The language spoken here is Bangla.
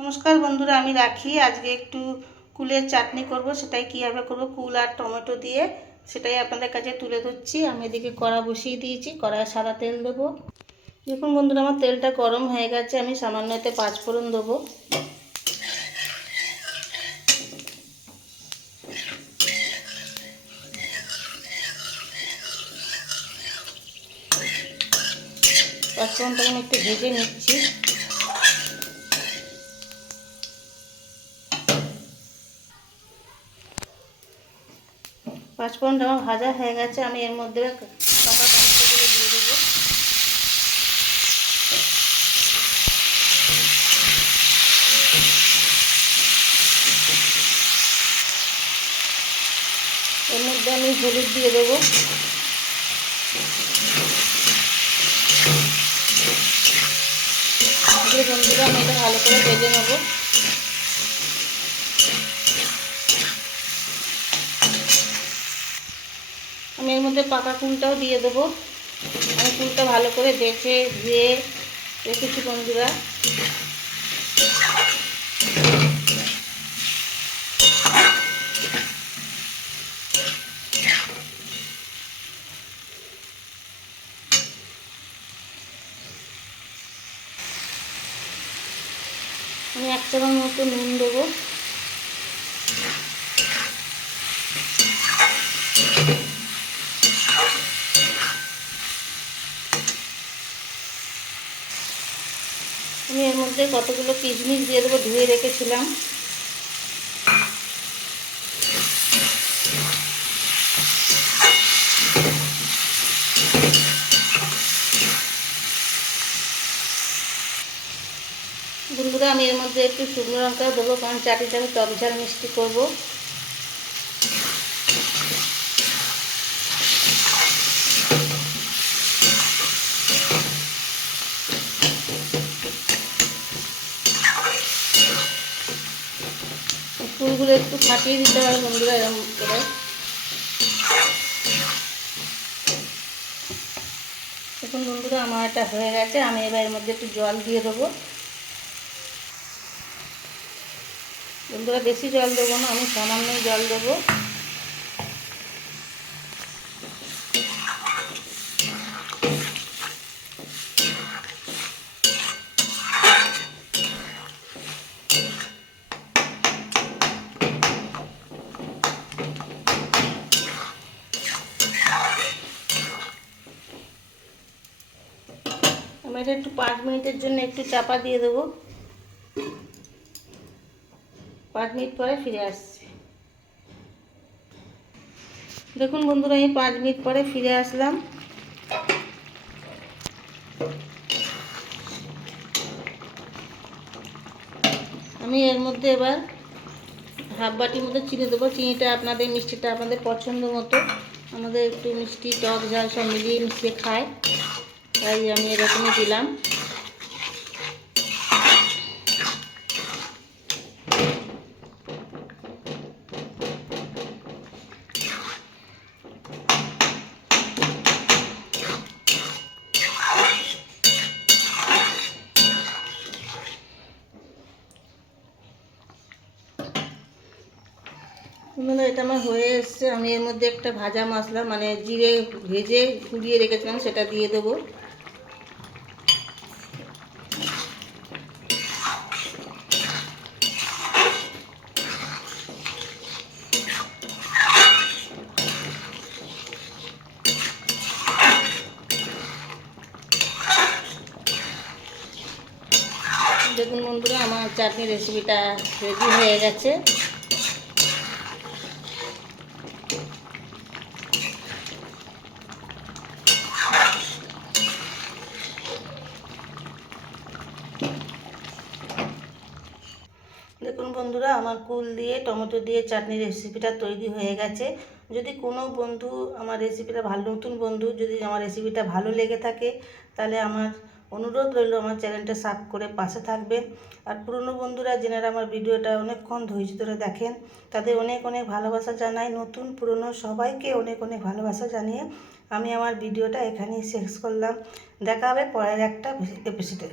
নমস্কার বন্ধুরা, আমি রাখি। আজকে একটু কুলের চাটনি করব, সেটাই কীভাবে করব? কুল আর টমেটো দিয়ে সেটাই আপনাদের কাছে তুলে ধরছি। আমি এদিকে কড়া বসিয়ে দিয়েছি, কড়ায় সাদা তেল দেবো। দেখুন বন্ধুরা, আমার তেলটা গরম হয়ে গেছে, আমি সামান্য এতে পাঁচফোড়ন দেবো। পাঁচফোড়নটা আমি একটু ভেজে নিচ্ছি। পাঁচফোড়নটা আমার ভাজা হয়ে গেছে, আমি এর মধ্যে কাঁচা টমেটোগুলো দিয়ে দেবো। এর মধ্যে আমি হলুদ দিয়ে দেবো। বন্ধুরা আমি এটা ভালো করে ভেজে নেব। মধ্যে পাকা কুলটাও দিয়ে দেবো। আমি কুলটা ভালো করে বেছে ধুয়ে রেখেছি বন্ধুরা। আমি এক চামচ মতো নুন দেবো। আমি এর মধ্যে কতগুলো কিশমিশ দিয়ে দেবো, ধুয়ে রেখেছিলাম। বন্ধুরা, আমি এর মধ্যে একটু শুকনো লঙ্কা দেবো, কারণ চাটিটা আমি টক ঝাল মিষ্টি করব। ফুলগুলো একটু ফাটিয়ে দিতে হয়, বন্ধুরা এরকম করে। দেখুন বন্ধুরা, আমার এটা হয়ে গেছে, আমি এবার এর মধ্যে একটু জল দিয়ে দেবো। বন্ধুরা, বেশি জল দেবো না, আমি সামান্যই জল দেবো। আমি এটা একটু পাঁচ মিনিটের জন্য একটু চাপা দিয়ে দেবো। পাঁচ মিনিট পরে ফিরে আসছি। দেখুন বন্ধুরা, আমি পাঁচ মিনিট পরে ফিরে আসলাম। আমি এর মধ্যে এবার হাফ বাটির মধ্যে চিনি দেবো। চিনিটা আপনাদের, মিষ্টিটা আপনাদের পছন্দ মতো। আমাদের একটু মিষ্টি, টক ঝাল সব মিলিয়ে মিশিয়ে খায়। তাই আমি এরকমই দিলাম। বন্ধুরা, এটা আমার হয়ে এসছে। আমি এর মধ্যে একটা ভাজা মশলা মানে জিরে ভেজে ঘুরিয়ে রেখেছিলাম, সেটা দিয়ে দেবো। দেখুন বন্ধুরা, আমার চাটনি রেসিপিটা রেডি হয়ে গেছে। দেখুন বন্ধুরা, আমার কুল দিয়ে, টমেটো দিয়ে চাটনি রেসিপিটা তৈরি হয়ে গেছে। যদি কোনো বন্ধু, আমার রেসিপিটা ভালো, নতুন বন্ধু, যদি আমার রেসিপিটা ভালো লেগে থাকে, তাহলে আমার অনুরোধ রইল আমার চ্যানেলটা সাব করে পাশে থাকবেন। আর পুরনো বন্ধুরা যেনারা আমার ভিডিওটা অনেকক্ষণ ধৈর্য ধরে দেখেন, তাদের অনেক অনেক ভালোবাসা জানাই। নতুন, পুরনো, সবাইকে অনেক অনেক ভালোবাসা জানিয়ে আমি আমার ভিডিওটা এখানেই শেষ করলাম। দেখা হবে পরের একটা এপিসোডে